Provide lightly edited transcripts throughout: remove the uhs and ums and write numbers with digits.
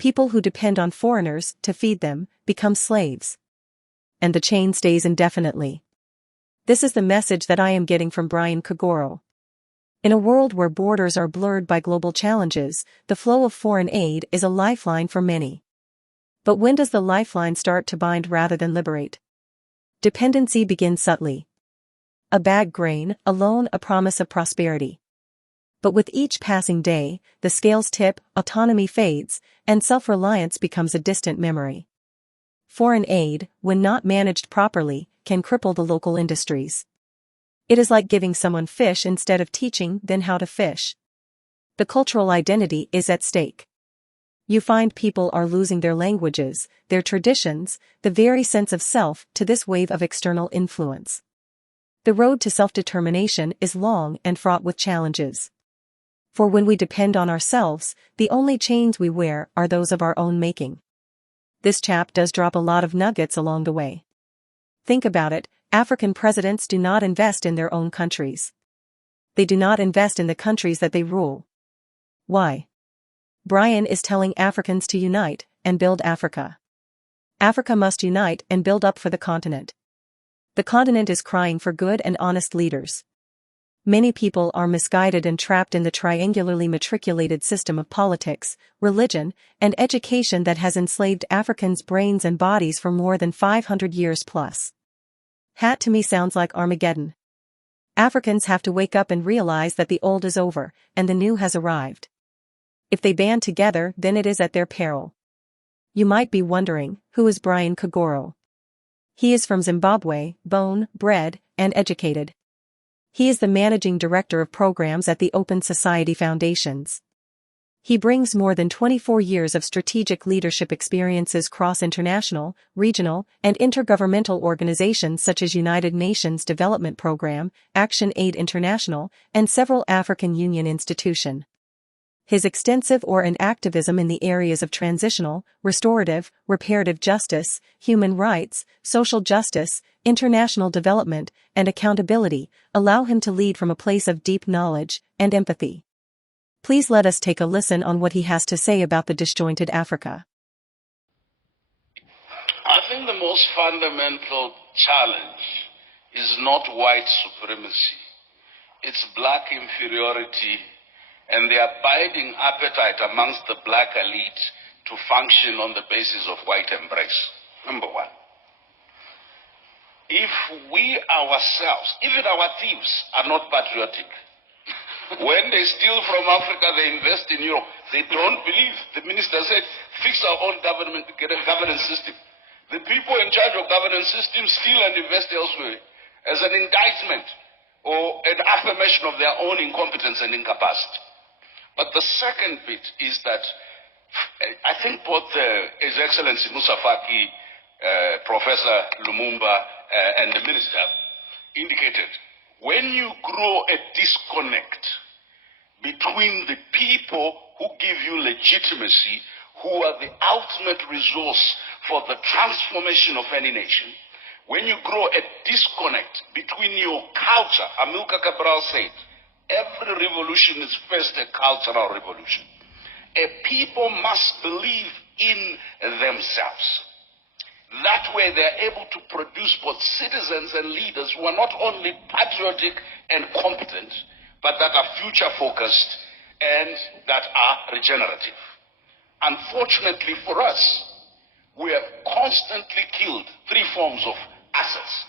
people who depend on foreigners to feed them become slaves. And the chain stays indefinitely. This is the message that I am getting from Brian Kagoro. In a world where borders are blurred by global challenges, the flow of foreign aid is a lifeline for many. But when does the lifeline start to bind rather than liberate? Dependency begins subtly. A bag grain, a loan, a promise of prosperity. But with each passing day, the scales tip, autonomy fades, and self-reliance becomes a distant memory. Foreign aid, when not managed properly, can cripple the local industries. It is like giving someone fish instead of teaching them how to fish. The cultural identity is at stake. You find people are losing their languages, their traditions, the very sense of self to this wave of external influence. The road to self-determination is long and fraught with challenges. For when we depend on ourselves, the only chains we wear are those of our own making. This chap does drop a lot of nuggets along the way. Think about it, African presidents do not invest in their own countries. They do not invest in the countries that they rule. Why? Brian is telling Africans to unite and build Africa. Africa must unite and build up for the continent. The continent is crying for good and honest leaders. Many people are misguided and trapped in the triangularly matriculated system of politics, religion, and education that has enslaved Africans' brains and bodies for more than 500 years plus. Hat to me sounds like Armageddon. Africans have to wake up and realize that the old is over, and the new has arrived. If they band together, then it is at their peril. You might be wondering, who is Brian Kagoro? He is from Zimbabwe, born, bred, and educated. He is the managing director of programs at the Open Society Foundations. He brings more than 24 years of strategic leadership experiences across international, regional, and intergovernmental organizations such as United Nations Development Programme, Action Aid International, and several African Union institutions. His extensive activism in the areas of transitional, restorative, reparative justice, human rights, social justice, international development, and accountability allow him to lead from a place of deep knowledge and empathy. Please let us take a listen on what he has to say about the disjointed Africa. I think the most fundamental challenge is not white supremacy. It's black inferiority and the abiding appetite amongst the black elite to function on the basis of white embrace. Number one. If we ourselves, even our thieves, are not patriotic, when they steal from Africa, they invest in Europe. They don't believe. The minister said, fix our own government, get a governance system. The people in charge of governance systems steal and invest elsewhere as an indictment or an affirmation of their own incompetence and incapacity. But the second bit is that I think both His Excellency Musa Faki, Professor Lumumba, and the minister indicated, when you grow a disconnect between the people who give you legitimacy, who are the ultimate resource for the transformation of any nation, when you grow a disconnect between your culture, Amilcar Cabral said, every revolution is first a cultural revolution. A people must believe in themselves. That way they're able to produce both citizens and leaders who are not only patriotic and competent, but that are future-focused and that are regenerative. Unfortunately for us, we have constantly killed three forms of assets.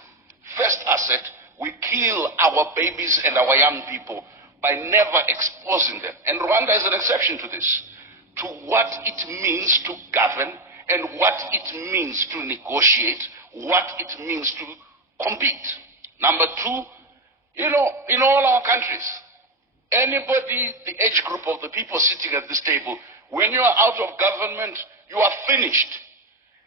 First asset, we kill our babies and our young people by never exposing them. And Rwanda is an exception to this, to what it means to govern and what it means to negotiate, what it means to compete. Number two, in all our countries, anybody, the age group of the people sitting at this table, when you are out of government, you are finished.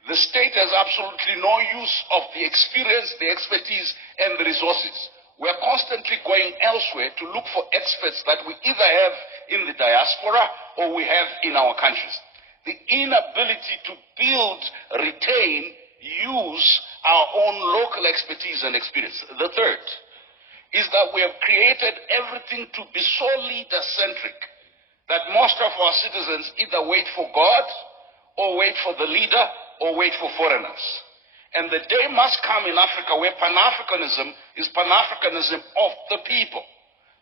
The state has absolutely no use of the experience, the expertise, and the resources. We are constantly going elsewhere to look for experts that we either have in the diaspora or we have in our countries. The inability to build, retain, use our own local expertise and experience. The third is that we have created everything to be so leader-centric that most of our citizens either wait for God or wait for the leader, or wait for foreigners. And the day must come in Africa where Pan-Africanism is Pan-Africanism of the people.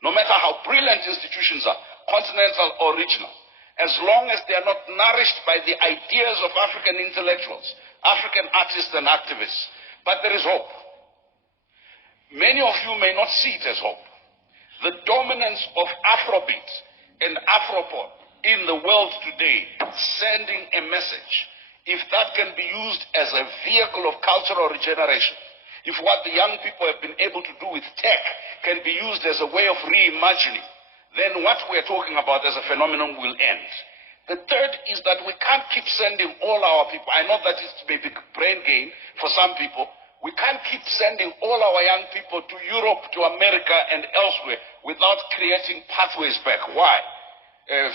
No matter how brilliant institutions are, continental or regional, as long as they are not nourished by the ideas of African intellectuals, African artists and activists. But there is hope. Many of you may not see it as hope. The dominance of Afrobeat and Afropop in the world today, sending a message, if that can be used as a vehicle of cultural regeneration, if what the young people have been able to do with tech can be used as a way of reimagining, then what we're talking about as a phenomenon will end. The third is that we can't keep sending all our people. I know that it's maybe brain gain for some people. We can't keep sending all our young people to Europe, to America, and elsewhere without creating pathways back. Why?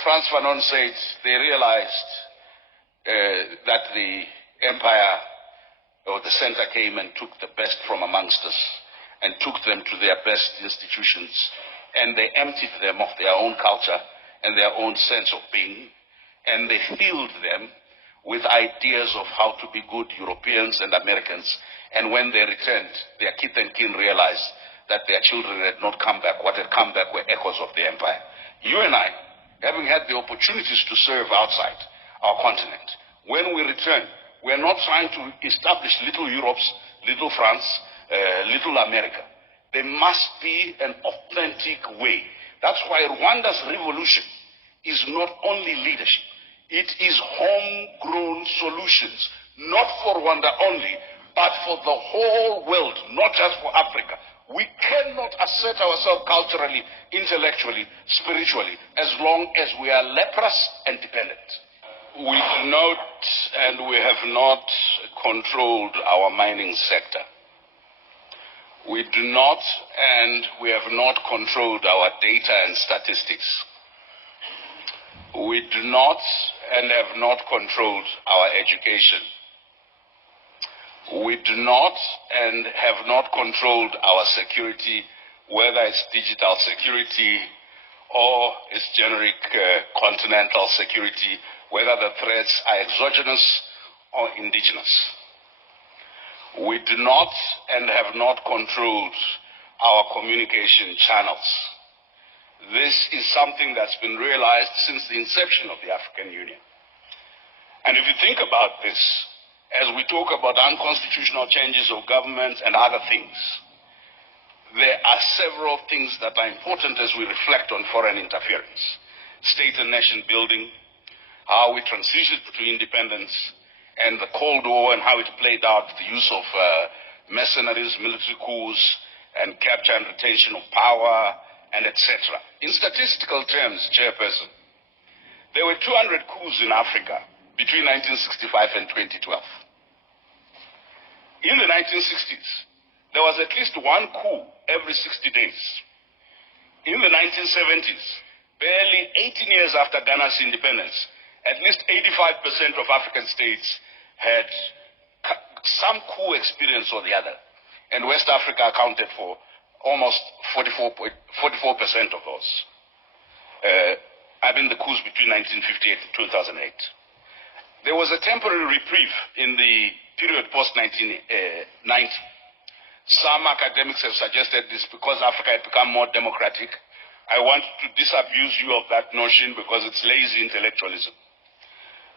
Frantz Fanon said they realized that the empire or the center came and took the best from amongst us and took them to their best institutions, and they emptied them of their own culture and their own sense of being, and they filled them with ideas of how to be good Europeans and Americans. And when they returned, their kith and kin realized that their children had not come back. What had come back were echoes of the empire. You and I, having had the opportunities to serve outside our continent, when we return, we are not trying to establish little Europe's, little France, little America. There must be an authentic way. That's why Rwanda's revolution is not only leadership. It is homegrown solutions, not for Rwanda only, but for the whole world, not just for Africa. We cannot assert ourselves culturally, intellectually, spiritually, as long as we are leprous and dependent. We do not, and we have not controlled our mining sector. We do not, and we have not controlled our data and statistics. We do not, and have not controlled our education. We do not, and have not controlled our security, whether it's digital security or it's generic continental security, whether the threats are exogenous or indigenous. We do not and have not controlled our communication channels. This is something that's been realized since the inception of the African Union. And if you think about this, as we talk about unconstitutional changes of government and other things, there are several things that are important as we reflect on foreign interference. State and nation building, how we transitioned to independence, and the Cold War and how it played out, the use of mercenaries, military coups, and capture and retention of power, and etc. In statistical terms, Chairperson, there were 200 coups in Africa between 1965 and 2012. In the 1960s, there was at least one coup every 60 days. In the 1970s, barely 18 years after Ghana's independence, at least 85% of African states had some coup experience or the other. And West Africa accounted for almost 44% of those. The coups between 1958 and 2008. There was a temporary reprieve in the period post-1990. Some academics have suggested this because Africa had become more democratic. I want to disabuse you of that notion because it's lazy intellectualism.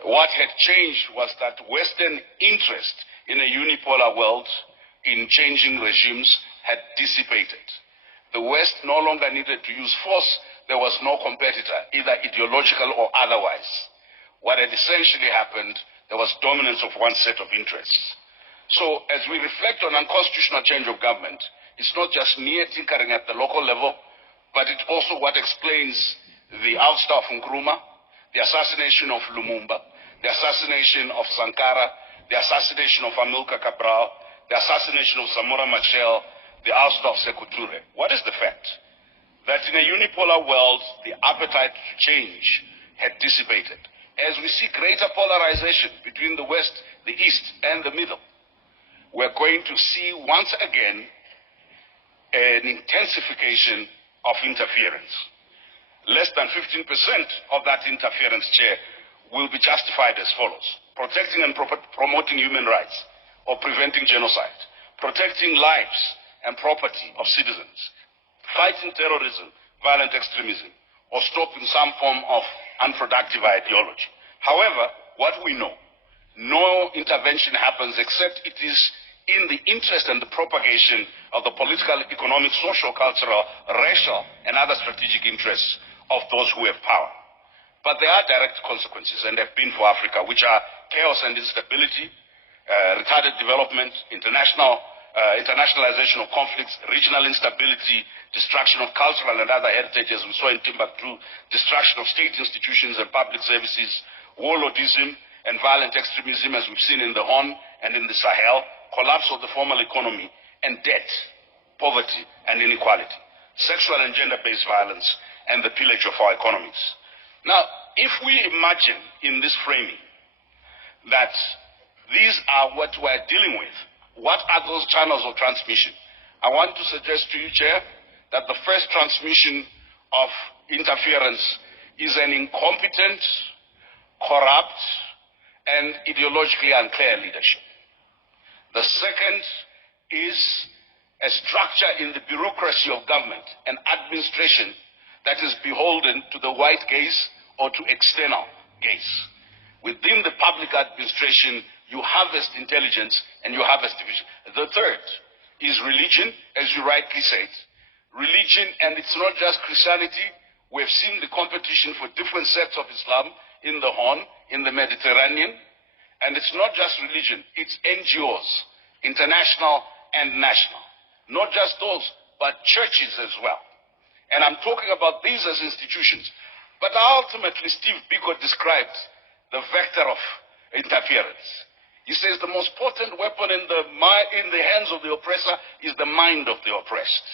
What had changed was that Western interest in a unipolar world, in changing regimes, had dissipated. The West no longer needed to use force. There was no competitor, either ideological or otherwise. What had essentially happened, there was dominance of one set of interests. So as we reflect on unconstitutional change of government, it's not just mere tinkering at the local level, but it's also what explains the ouster of Nkrumah, the assassination of Lumumba, the assassination of Sankara, the assassination of Amilcar Cabral, the assassination of Samora Machel, the ouster of Sekou Touré. What is the fact? That in a unipolar world, the appetite to change had dissipated. As we see greater polarization between the West, the East, and the Middle, we're going to see once again an intensification of interference. Less than 15% of that interference, Chair, will be justified as follows: protecting and promoting human rights or preventing genocide, protecting lives and property of citizens, fighting terrorism, violent extremism, or stopping some form of unproductive ideology. However, what we know, no intervention happens except it is in the interest and the propagation of the political, economic, social, cultural, racial, and other strategic interests of those who have power. But there are direct consequences, and have been for Africa, which are chaos and instability, retarded development, internationalization of conflicts, regional instability, destruction of cultural and other heritages we saw in Timbuktu, destruction of state institutions and public services, warlordism and violent extremism as we've seen in the Horn and in the Sahel, collapse of the formal economy, and debt, poverty and inequality, sexual and gender-based violence, and the pillage of our economies. Now, if we imagine in this framing that these are what we're dealing with, what are those channels of transmission? I want to suggest to you, Chair, that the first transmission of interference is an incompetent, corrupt, and ideologically unclear leadership. The second is a structure in the bureaucracy of government and administration that is beholden to the white gaze or to external gaze. Within the public administration, you harvest intelligence and you harvest division. The third is religion, as you rightly said. Religion, and it's not just Christianity. We've seen the competition for different sects of Islam in the Horn, in the Mediterranean. And it's not just religion, it's NGOs, international and national. Not just those, but churches as well. And I'm talking about these as institutions. But ultimately, Steve Biko described the vector of interference. He says the most potent weapon in the hands of the oppressor is the mind of the oppressed.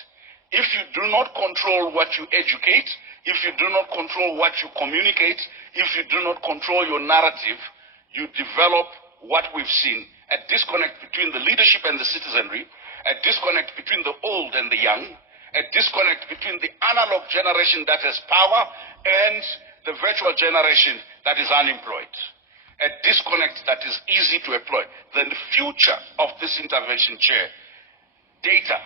If you do not control what you educate, if you do not control what you communicate, if you do not control your narrative, you develop what we've seen, a disconnect between the leadership and the citizenry, a disconnect between the old and the young, a disconnect between the analog generation that has power and the virtual generation that is unemployed. A disconnect that is easy to exploit. The future of this intervention, Chair, data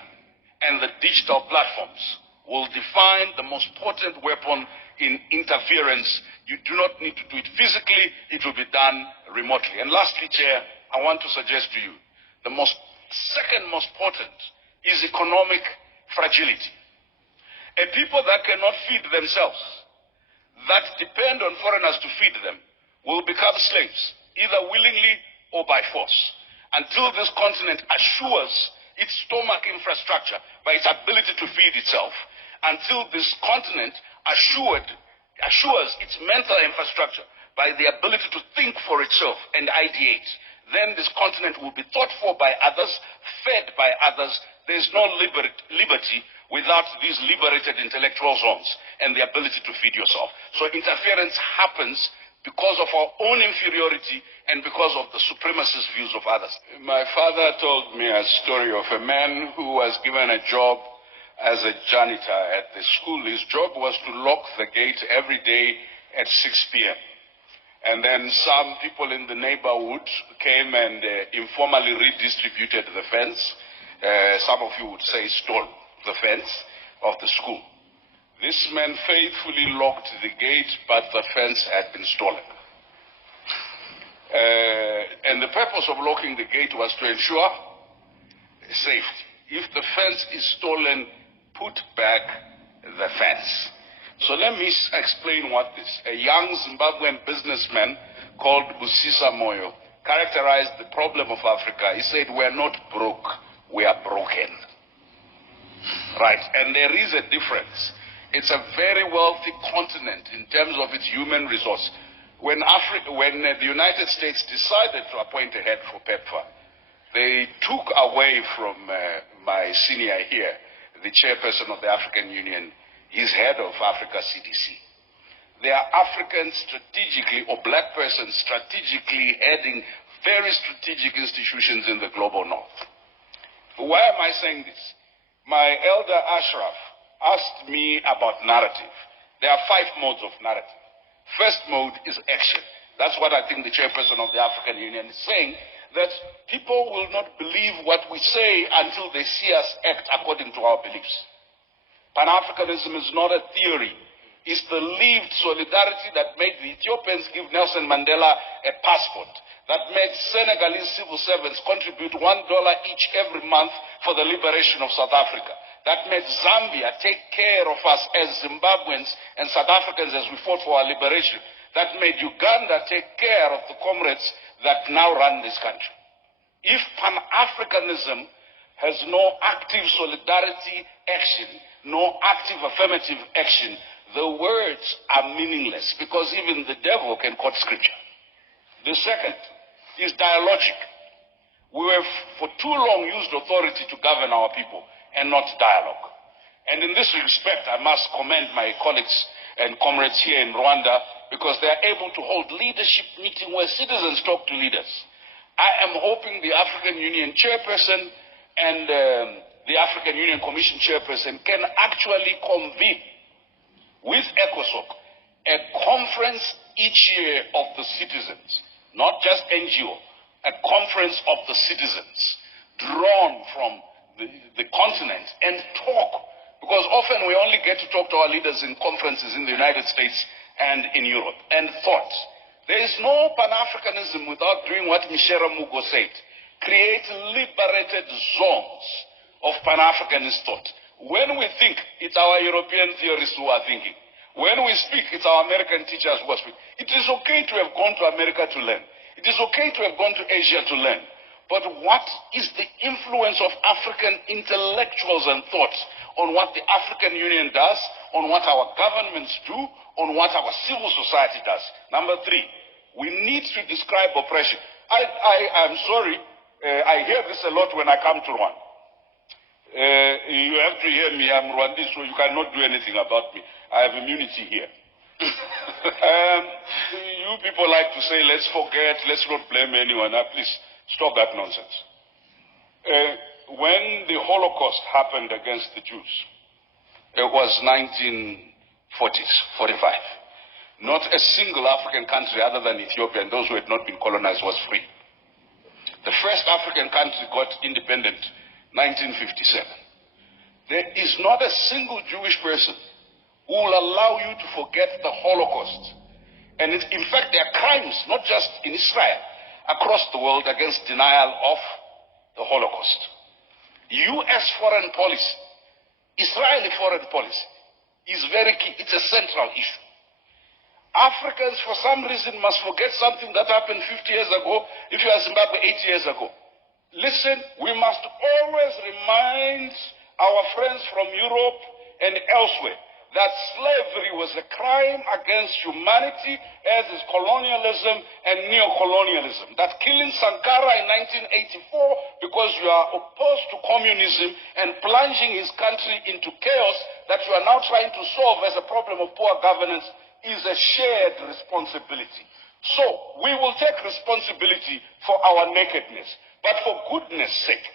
and the digital platforms will define the most potent weapon in interference. You do not need to do it physically, it will be done remotely. And lastly, Chair, I want to suggest to you, the second most potent is economic fragility. A people that cannot feed themselves, that depend on foreigners to feed them, will become slaves, either willingly or by force, until this continent assures its stomach infrastructure by its ability to feed itself, until this continent assures its mental infrastructure by the ability to think for itself and ideate. Then this continent will be thought for by others, fed by others. There is no liberty without these liberated intellectual zones and the ability to feed yourself. So interference happens because of our own inferiority and because of the supremacist views of others. My father told me a story of a man who was given a job as a janitor at the school. His job was to lock the gate every day at 6 p.m. And then some people in the neighborhood came and informally redistributed the fence. Some of you would say stole the fence of the school. This man faithfully locked the gate, but the fence had been stolen. And the purpose of locking the gate was to ensure safety. If the fence is stolen, put back the fence. So let me explain what this. A young Zimbabwean businessman called Busisa Moyo characterized the problem of Africa. He said, "We're not broke, we are broken." Right, and there is a difference. It's a very wealthy continent in terms of its human resource. When the United States decided to appoint a head for PEPFAR, they took away from my senior here, the chairperson of the African Union, his head of Africa CDC. There are Africans strategically, or black persons strategically heading very strategic institutions in the global north. Why am I saying this? My elder Ashraf asked me about narrative. There are 5 modes of narrative. First mode is action. That's what I think the chairperson of the African Union is saying, that people will not believe what we say until they see us act according to our beliefs. Pan-Africanism is not a theory. It's the lived solidarity that made the Ethiopians give Nelson Mandela a passport, that made Senegalese civil servants contribute $1 each every month for the liberation of South Africa, that made Zambia take care of us as Zimbabweans and South Africans as we fought for our liberation, that made Uganda take care of the comrades that now run this country. If Pan-Africanism has no active solidarity action, no active affirmative action, the words are meaningless, because even the devil can quote scripture. The second is dialogic. We have for too long used authority to govern our people and not dialogue. And in this respect, I must commend my colleagues and comrades here in Rwanda, because they are able to hold leadership meetings where citizens talk to leaders. I am hoping the African Union chairperson and the African Union Commission chairperson can actually convene with ECOSOC a conference each year of the citizens, not just NGO, a conference of the citizens drawn from the continent, and talk, because often we only get to talk to our leaders in conferences in the United States and in Europe, and thought. There is no Pan-Africanism without doing what Michel Mugo said, create liberated zones of Pan-Africanist thought. When we think, it's our European theorists who are thinking. When we speak, it's our American teachers who are speaking. It is okay to have gone to America to learn. It is okay to have gone to Asia to learn. But what is the influence of African intellectuals and thoughts on what the African Union does, on what our governments do, on what our civil society does? Number three, we need to describe oppression. I'm sorry, I hear this a lot when I come to Rwanda. You have to hear me, I'm Rwandese, so you cannot do anything about me. I have immunity here. You people like to say, let's forget, let's not blame anyone. Please stop that nonsense. When the Holocaust happened against the Jews, it was 1940s, 45. Not a single African country other than Ethiopia and those who had not been colonized was free. The first African country got independent 1957. There is not a single Jewish person who will allow you to forget the Holocaust. And in fact, there are crimes, not just in Israel, across the world against denial of the Holocaust. U.S. foreign policy, Israeli foreign policy is very key. It's a central issue. Africans, for some reason, must forget something that happened 50 years ago, if you are Zimbabwe 80 years ago. Listen, we must always remind our friends from Europe and elsewhere that slavery was a crime against humanity, as is colonialism and neocolonialism. That killing Sankara in 1984 because you are opposed to communism and plunging his country into chaos that you are now trying to solve as a problem of poor governance is a shared responsibility. So, we will take responsibility for our nakedness. But for goodness sake,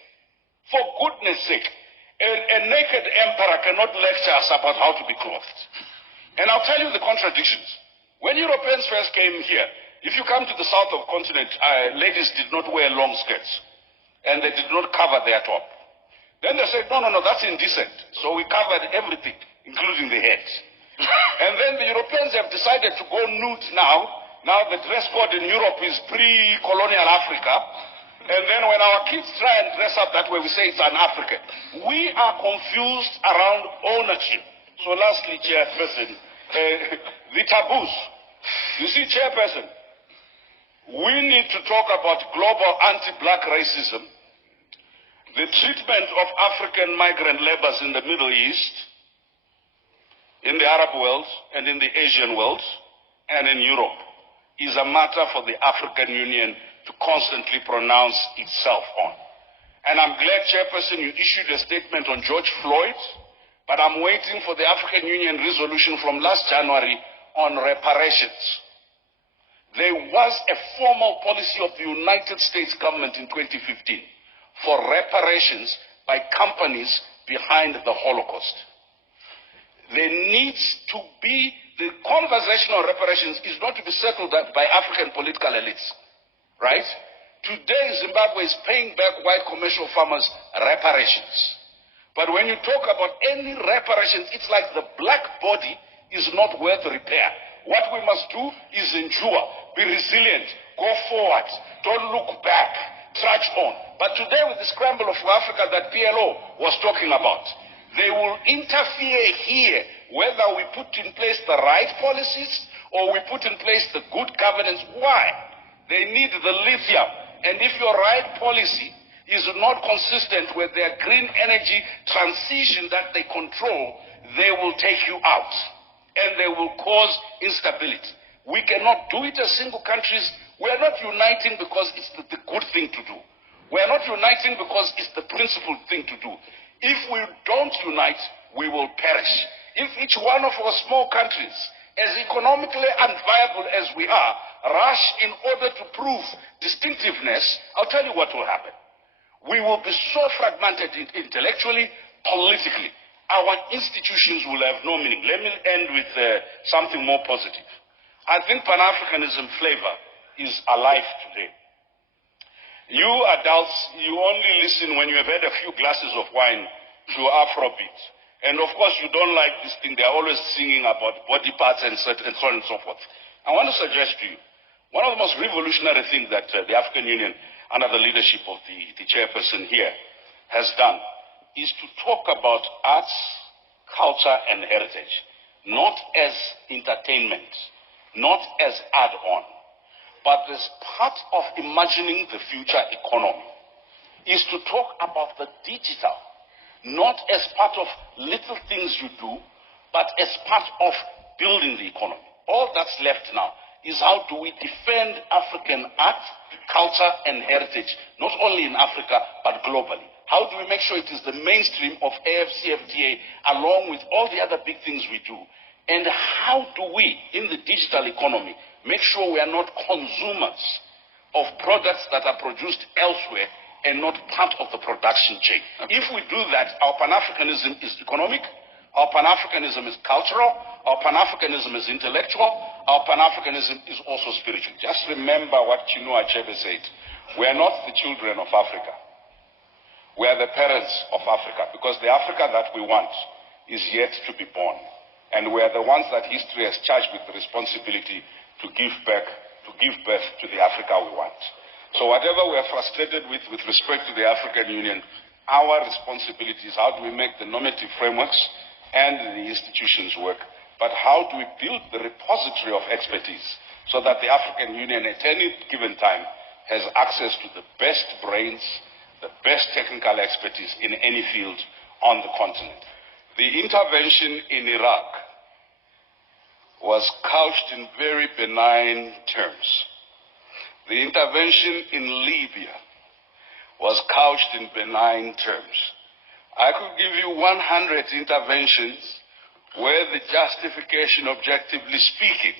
a naked emperor cannot lecture us about how to be clothed. And I'll tell you the contradictions. When Europeans first came here, if you come to the south of the continent, ladies did not wear long skirts. And they did not cover their top. Then they said, no, that's indecent. So we covered everything, including the head. And then the Europeans have decided to go nude now. Now the dress code in Europe is pre-colonial Africa. And then when our kids try and dress up that way, we say it's un-African. We are confused around ownership. So lastly, Chairperson, the taboos. You see, Chairperson, we need to talk about global anti-black racism, the treatment of African migrant laborers in the Middle East, in the Arab world, and in the Asian world, and in Europe, is a matter for the African Union to constantly pronounce itself on. And I'm glad, Chairperson, you issued a statement on George Floyd, but I'm waiting for the African Union resolution from last January on reparations. There was a formal policy of the United States government in 2015 for reparations by companies behind the Holocaust. There needs to be The conversation on reparations is not to be settled by African political elites, right? Today, Zimbabwe is paying back white commercial farmers reparations. But when you talk about any reparations, it's like the black body is not worth repair. What we must do is endure, be resilient, go forward, don't look back, trudge on. But today with the scramble of Africa that PLO was talking about, they will interfere here whether we put in place the right policies or we put in place the good governance. Why? They need the lithium. And if your right policy is not consistent with their green energy transition that they control, they will take you out and they will cause instability. We cannot do it as single countries. We are not uniting because it's the good thing to do. We are not uniting because it's the principled thing to do. If we don't unite, we will perish. If each one of our small countries, as economically unviable as we are, rush in order to prove distinctiveness, I'll tell you what will happen. We will be so fragmented intellectually, politically. Our institutions will have no meaning. Let me end with something more positive. I think Pan-Africanism flavor is alive today. You adults, you only listen when you have had a few glasses of wine to Afrobeat. And of course, you don't like this thing. They're always singing about body parts and so on and so forth. I want to suggest to you, one of the most revolutionary things that the African Union, under the leadership of the chairperson here, has done is to talk about arts, culture, and heritage, not as entertainment, not as add-on, but as part of imagining the future economy, is to talk about the digital, not as part of little things you do, but as part of building the economy. All that's left now is how do we defend African art, culture, and heritage, not only in Africa, but globally. How do we make sure it is the mainstream of AFCFTA along with all the other big things we do? And how do we, in the digital economy, make sure we are not consumers of products that are produced elsewhere and not part of the production chain? If we do that, our Pan-Africanism is economic, our Pan-Africanism is cultural, our Pan-Africanism is intellectual, our Pan-Africanism is also spiritual. Just remember what Chinua Achebe said. We are not the children of Africa. We are the parents of Africa, because the Africa that we want is yet to be born. And we are the ones that history has charged with the responsibility to give birth to the Africa we want. So whatever we are frustrated with respect to the African Union, our responsibility is how do we make the normative frameworks and the institutions work, but how do we build the repository of expertise so that the African Union at any given time has access to the best brains, the best technical expertise in any field on the continent. The intervention in Iraq was couched in very benign terms. The intervention in Libya was couched in benign terms. I could give you 100 interventions where the justification, objectively speaking,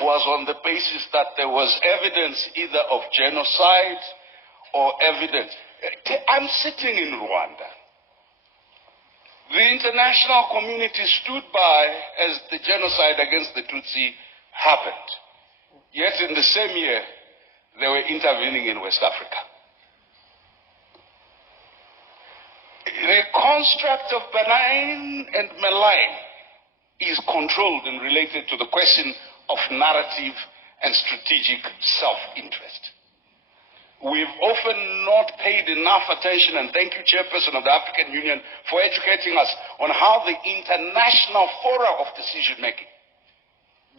was on the basis that there was evidence either of genocide or evidence. I'm sitting in Rwanda. The international community stood by as the genocide against the Tutsi happened. Yet in the same year, they were intervening in West Africa. The construct of benign and malign is controlled and related to the question of narrative and strategic self-interest. We've often not paid enough attention, and thank you, Chairperson of the African Union, for educating us on how the international fora of decision-making,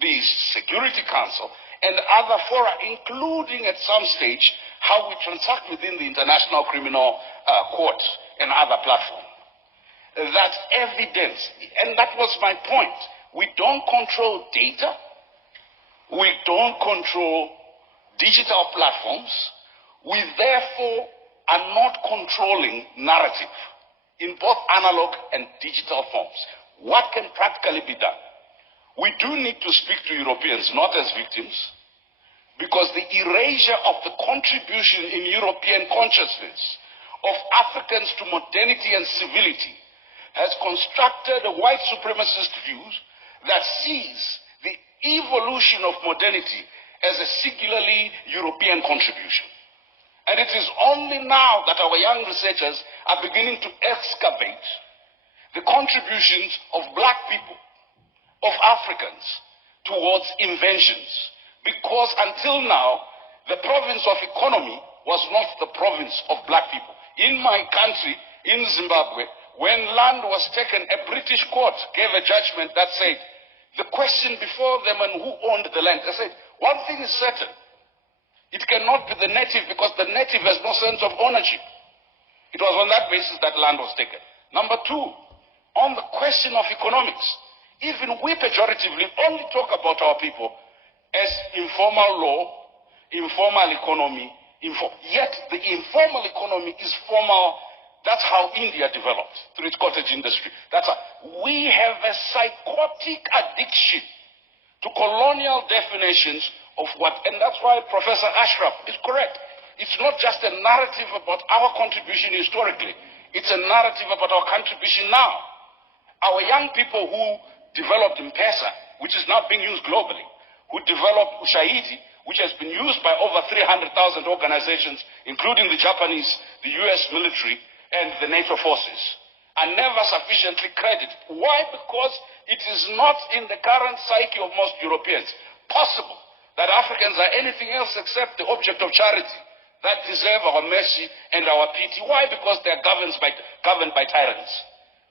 the Security Council, and other fora, including at some stage how we transact within the International Criminal Court and other platforms. That evidence, and that was my point, we don't control data, we don't control digital platforms, we therefore are not controlling narrative in both analog and digital forms. What can practically be done? We do need to speak to Europeans, not as victims, because the erasure of the contribution in European consciousness of Africans to modernity and civility has constructed a white supremacist views that sees the evolution of modernity as a singularly European contribution. And it is only now that our young researchers are beginning to excavate the contributions of black people, of Africans, towards inventions. Because until now, the province of economy was not the province of black people. In my country, in Zimbabwe, when land was taken, a British court gave a judgment that said, the question before them and who owned the land, they said, one thing is certain, it cannot be the native because the native has no sense of ownership. It was on that basis that land was taken. Number two, on the question of economics, even we pejoratively only talk about our people as informal law, informal economy, yet the informal economy is formal. That's how India developed through its cottage industry. We have a psychotic addiction to colonial definitions of what, and that's why Professor Ashraf is correct. It's not just a narrative about our contribution historically. It's a narrative about our contribution now. Our young people who developed M-Pesa, which is now being used globally, who developed Ushahidi, which has been used by over 300,000 organizations, including the Japanese, the US military, and the NATO forces, are never sufficiently credited. Why? Because it is not in the current psyche of most Europeans possible that Africans are anything else except the object of charity that deserve our mercy and our pity. Why? Because they are governed by tyrants,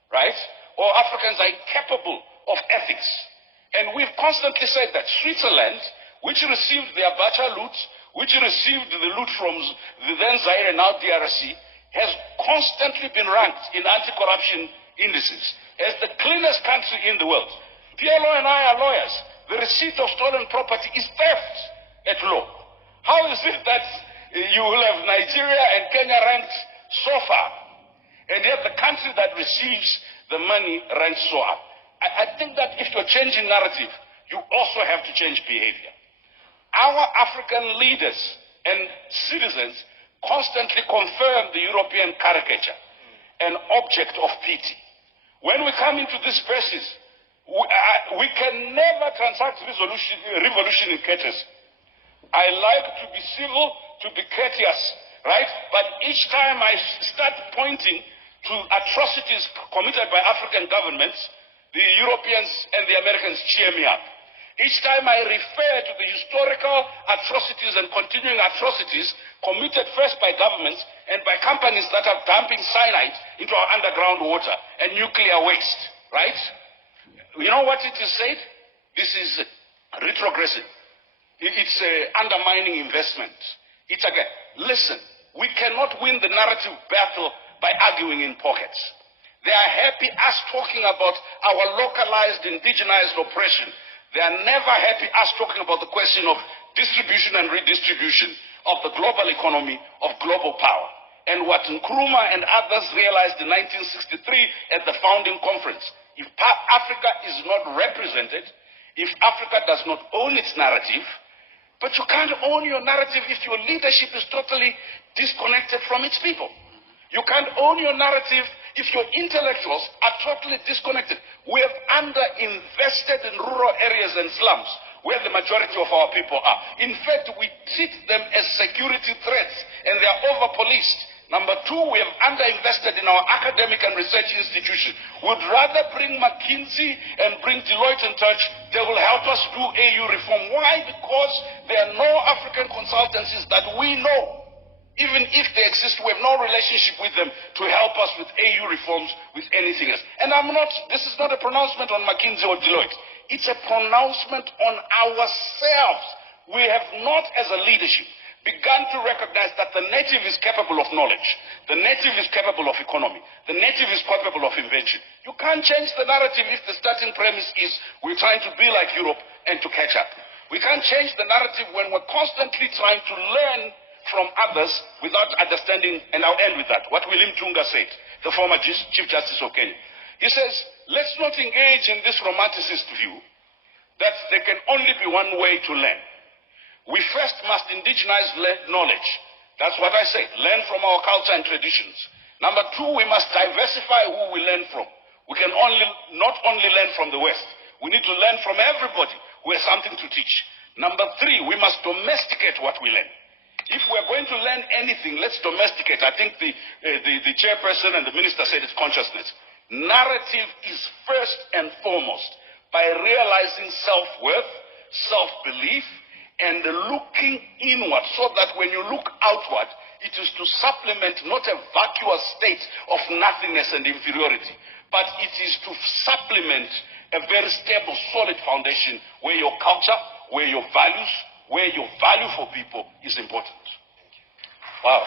right? Or Africans are incapable of ethics. And we've constantly said that Switzerland, which received the Abacha loot, which received the loot from the then Zaire, now DRC, has constantly been ranked in anti-corruption indices as the cleanest country in the world. PLO and I are lawyers. The receipt of stolen property is theft at law. How is it that you will have Nigeria and Kenya ranked so far, and yet the country that receives the money ranks so up? I think that if you're changing narrative, you also have to change behavior. Our African leaders and citizens constantly confirm the European caricature, an object of pity. When we come into this crisis, we can never transact revolution in courtesy. I like to be civil, to be courteous, right? But each time I start pointing to atrocities committed by African governments, the Europeans and the Americans cheer me up. Each time I refer to the historical atrocities and continuing atrocities committed first by governments and by companies that are dumping cyanide into our underground water and nuclear waste, right? You know what it is said? This is retrogressive. It's undermining investment. It's again, listen, we cannot win the narrative battle by arguing in pockets. They are happy us talking about our localized, indigenized oppression. They are never happy us talking about the question of distribution and redistribution of the global economy, of global power. And what Nkrumah and others realized in 1963 at the founding conference, if Africa is not represented, if Africa does not own its narrative, but you can't own your narrative if your leadership is totally disconnected from its people. You can't own your narrative if your intellectuals are totally disconnected. We have underinvested in rural areas and slums where the majority of our people are. In fact, we treat them as security threats and they are over-policed. Number two, we have underinvested in our academic and research institutions. We'd rather bring McKinsey and bring Deloitte in touch. They will help us do AU reform. Why? Because there are no African consultancies that we know. Even if they exist, we have no relationship with them to help us with AU reforms, with anything else. And this is not a pronouncement on McKinsey or Deloitte. It's a pronouncement on ourselves. We have not, as a leadership, begun to recognize that the native is capable of knowledge. The native is capable of economy. The native is capable of invention. You can't change the narrative if the starting premise is we're trying to be like Europe and to catch up. We can't change the narrative when we're constantly trying to learn from others without understanding, and I'll end with that, what William Tunga said, the former Chief Justice of Kenya. He says, let's not engage in this romanticist view that there can only be one way to learn. We first must indigenize knowledge. That's what I say. Learn from our culture and traditions. Number two, we must diversify who we learn from. We can not only learn from the West. We need to learn from everybody who has something to teach. Number 3, we must domesticate what we learn. If we're going to learn anything, let's domesticate. I think the chairperson and the minister said it's consciousness. Narrative is first and foremost by realizing self-worth, self-belief, and looking inward so that when you look outward, it is to supplement not a vacuous state of nothingness and inferiority, but it is to supplement a very stable, solid foundation where your culture, where your values, where your value for people is important. Wow.